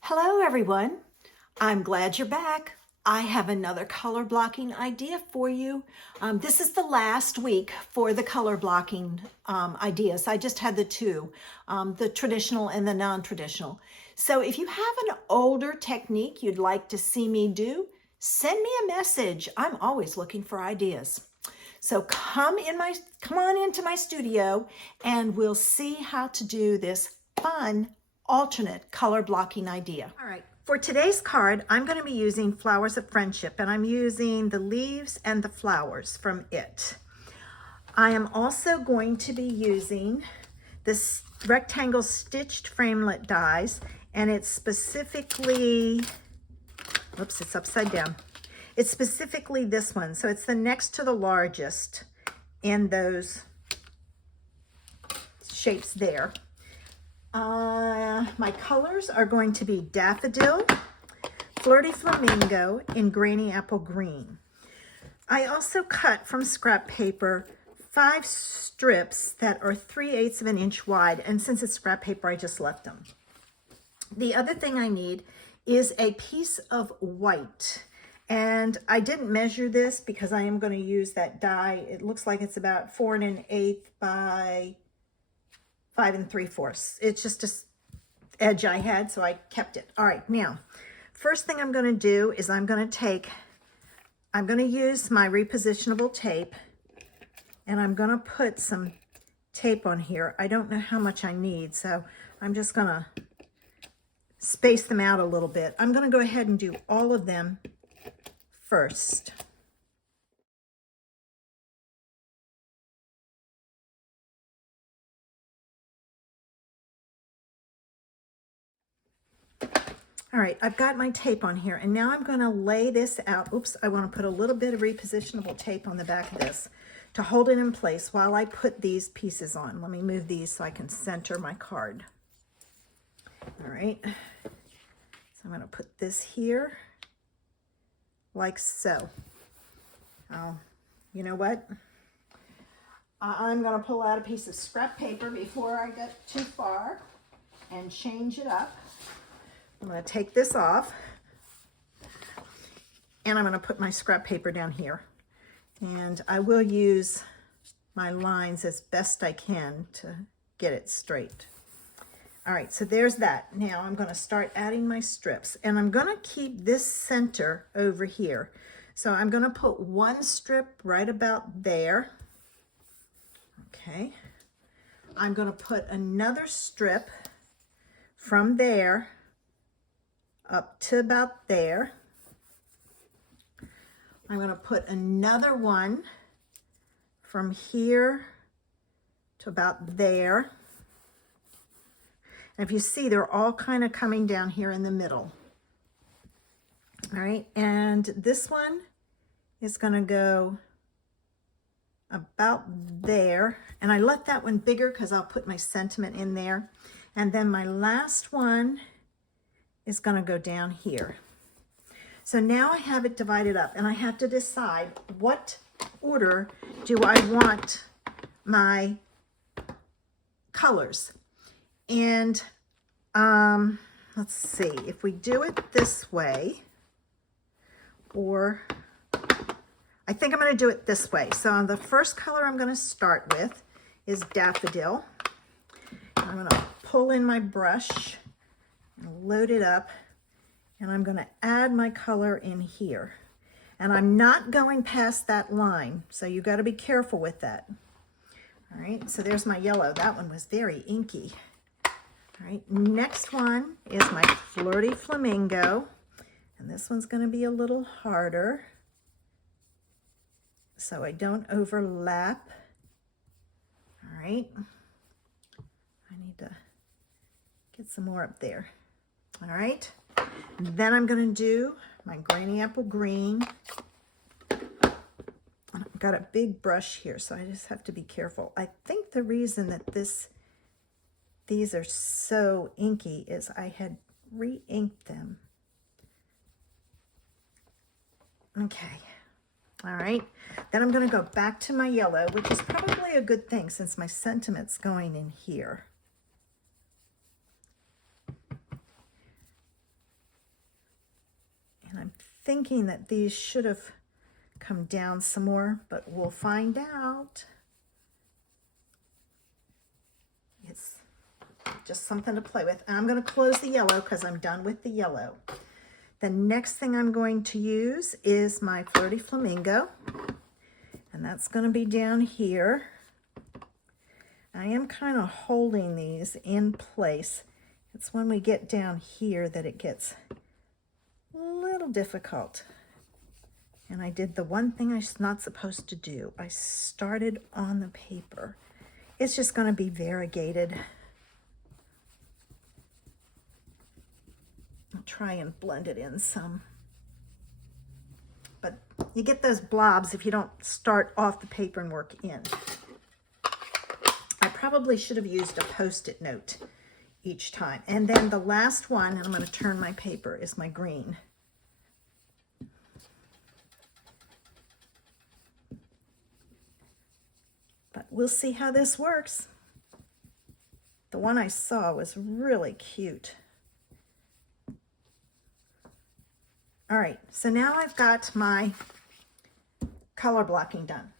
Hello everyone, I'm glad you're back. I have another color blocking idea for you. This is the last week for the color blocking ideas. I just had the two, the traditional and the non-traditional. So if you have an older technique you'd like to see me do, send me a message. I'm always looking for ideas. So come on into my studio and we'll see how to do this fun alternate color blocking idea. All right, for today's card, I'm going to be using Flowers of Friendship, and I'm using the leaves and the flowers from it. I am also going to be using this rectangle stitched framelit dies, and it's specifically, oops, it's upside down. It's specifically this one, so it's the next to the largest in those shapes there. My colors are going to be Daffodil, Flirty Flamingo, and Granny Apple Green. I also cut from scrap paper 5 strips that are 3/8 of an inch wide, and since it's scrap paper, I just left them. The other thing I need is a piece of white, and I didn't measure this because I am going to use that die. It looks like it's about 4 1/8 by 5 3/4. It's just a edge I had, so I kept it. All right, now, first thing I'm going to do is I'm going to use my repositionable tape, and I'm going to put some tape on here. I don't know how much I need, so I'm just going to space them out a little bit. I'm going to go ahead and do all of them first. All right, I've got my tape on here, and now I'm going to lay this out. Oops, I want to put a little bit of repositionable tape on the back of this to hold it in place while I put these pieces on. Let me move these so I can center my card. All right, so I'm going to put this here like so. You know what? I'm going to pull out a piece of scrap paper before I get too far and change it up. I'm going to take this off, and I'm going to put my scrap paper down here. And I will use my lines as best I can to get it straight. All right, so there's that. Now I'm going to start adding my strips, and I'm going to keep this center over here. So I'm going to put one strip right about there. Okay. I'm going to put another strip from there up to about there. I'm going to put another one from here to about there. And if you see, they're all kind of coming down here in the middle. All right, and this one is going to go about there. And I left that one bigger because I'll put my sentiment in there. And then my last one is going to go down here. So now I have it divided up, and I have to decide what order do I want my colors. And let's see, if we do it this way, or I think I'm going to do it this way. So the first color I'm going to start with is Daffodil. I'm going to pull in my brush, load it up, and I'm going to add my color in here. And I'm not going past that line, so you got to be careful with that. All right, so there's my yellow. That one was very inky. All right, next one is my Flirty Flamingo, and this one's going to be a little harder so I don't overlap. All right, I need to get some more up there. All right, then I'm going to do my Granny Apple Green. I've got a big brush here, so I just have to be careful. I think the reason that these are so inky is I had re-inked them. Okay, all right. Then I'm going to go back to my yellow, which is probably a good thing since my sentiment's going in here. thinking that these should have come down some more, but we'll find out. It's just something to play with. I'm going to close the yellow because I'm done with the yellow. The next thing I'm going to use is my Flirty Flamingo, and that's going to be down here. I am kind of holding these in place. It's when we get down here that it gets a little difficult. And I did the one thing I'm not supposed to do. I started on the paper. It's just going to be variegated. I'll try and blend it in some. But you get those blobs if you don't start off the paper and work in. I probably should have used a Post-it note each time. And then the last one, and I'm going to turn my paper, is my green. But we'll see how this works. The one I saw was really cute. All right, so now I've got my color blocking done.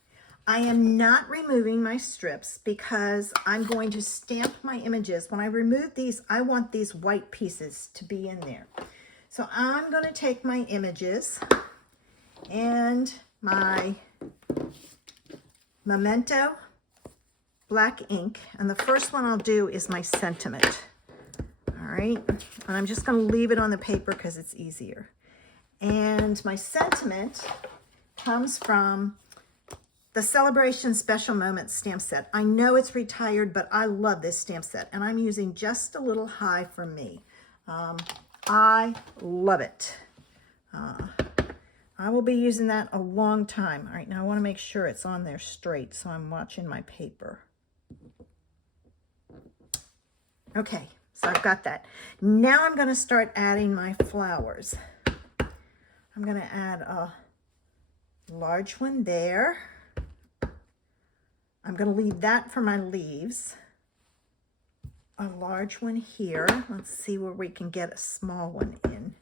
I am not removing my strips because I'm going to stamp my images. When I remove these, I want these white pieces to be in there. So I'm going to take my images and my Memento black ink, and the first one I'll do is my sentiment. All right, and I'm just going to leave it on the paper because it's easier. And my sentiment comes from the Celebration Special Moments stamp set. I know it's retired, but I love this stamp set, and I'm using Just a Little High for me. I love it. I will be using that a long time. All right, now I want to make sure it's on there straight, so I'm watching my paper. Okay, so I've got that. Now I'm going to start adding my flowers. I'm going to add a large one there. I'm going to leave that for my leaves. A large one here. Let's see where we can get a small one in.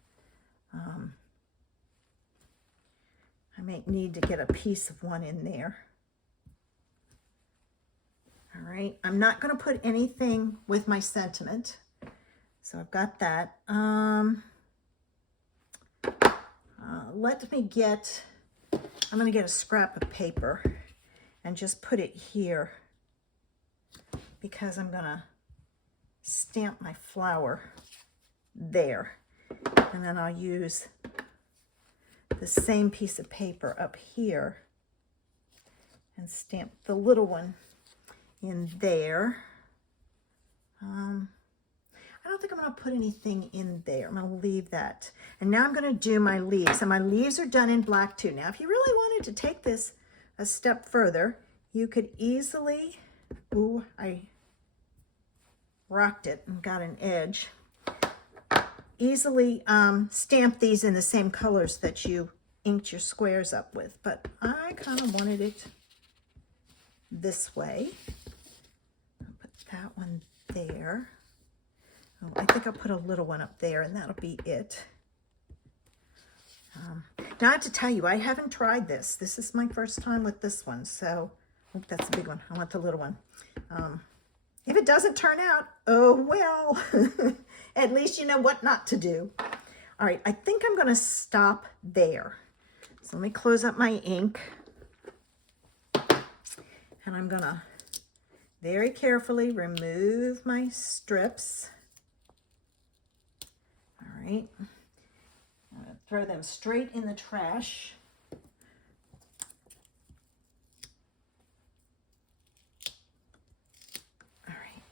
I may need to get a piece of one in there. All right, I'm not going to put anything with my sentiment. So I've got that. Let me get, I'm going to get a scrap of paper and just put it here because I'm going to stamp my flower there. And then I'll use the same piece of paper up here and stamp the little one in there. I don't think I'm going to put anything in there. I'm going to leave that. And now I'm going to do my leaves. And my leaves are done in black too. Now, if you really wanted to take this a step further, you could easily, ooh, I rocked it and got an edge. Easily stamp these in the same colors that you inked your squares up with. But I kind of wanted it this way. I'll put that one there. Oh, I think I'll put a little one up there, and that'll be it. Now I have to tell you, I haven't tried this. This is my first time with this one, so oh, that's a big one. I want the little one. If it doesn't turn out, oh well. At least you know what not to do. All right, I think I'm going to stop there. So let me close up my ink. And I'm going to very carefully remove my strips. All right. I'm going to throw them straight in the trash. All right.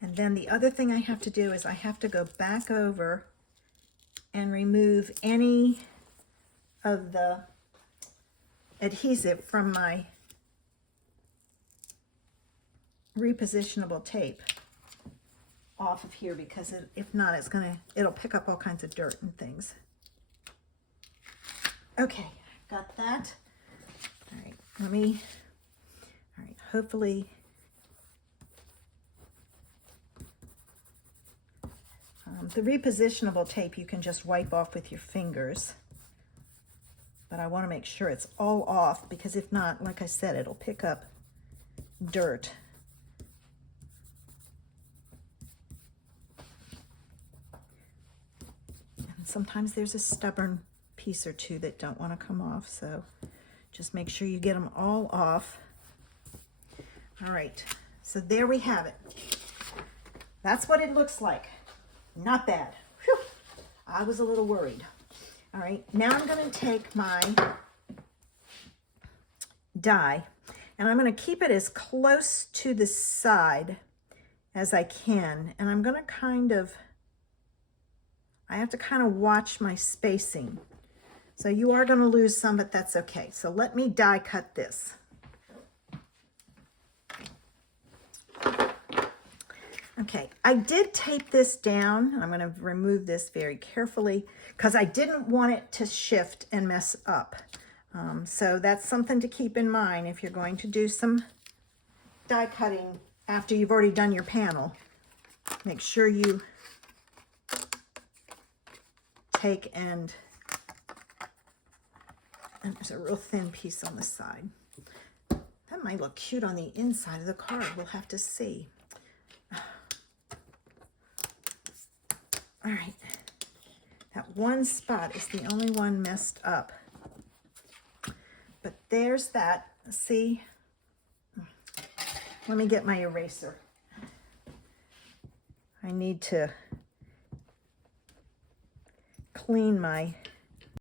And then the other thing I have to do is I have to go back over and remove any of the adhesive from my repositionable tape off of here, because if not, it'll pick up all kinds of dirt and things. Okay, got that. All right, all right, hopefully, The repositionable tape you can just wipe off with your fingers. But I want to make sure it's all off, because if not, like I said, it'll pick up dirt. And sometimes there's a stubborn piece or two that don't want to come off, so just make sure you get them all off. All right, so there we have it. That's what it looks like. Not bad. Whew. I was a little worried. All right, now I'm going to take my die, and I'm going to keep it as close to the side as I can, and I'm going to I have to kind of watch my spacing. So you are going to lose some, but that's okay. So let me die cut this. Okay, I did tape this down. I'm going to remove this very carefully because I didn't want it to shift and mess up. So that's something to keep in mind if you're going to do some die cutting after you've already done your panel. Make sure you take and there's a real thin piece on the side. That might look cute on the inside of the card. We'll have to see. All right, that one spot is the only one messed up. But there's that, see? Let me get my eraser. I need to clean my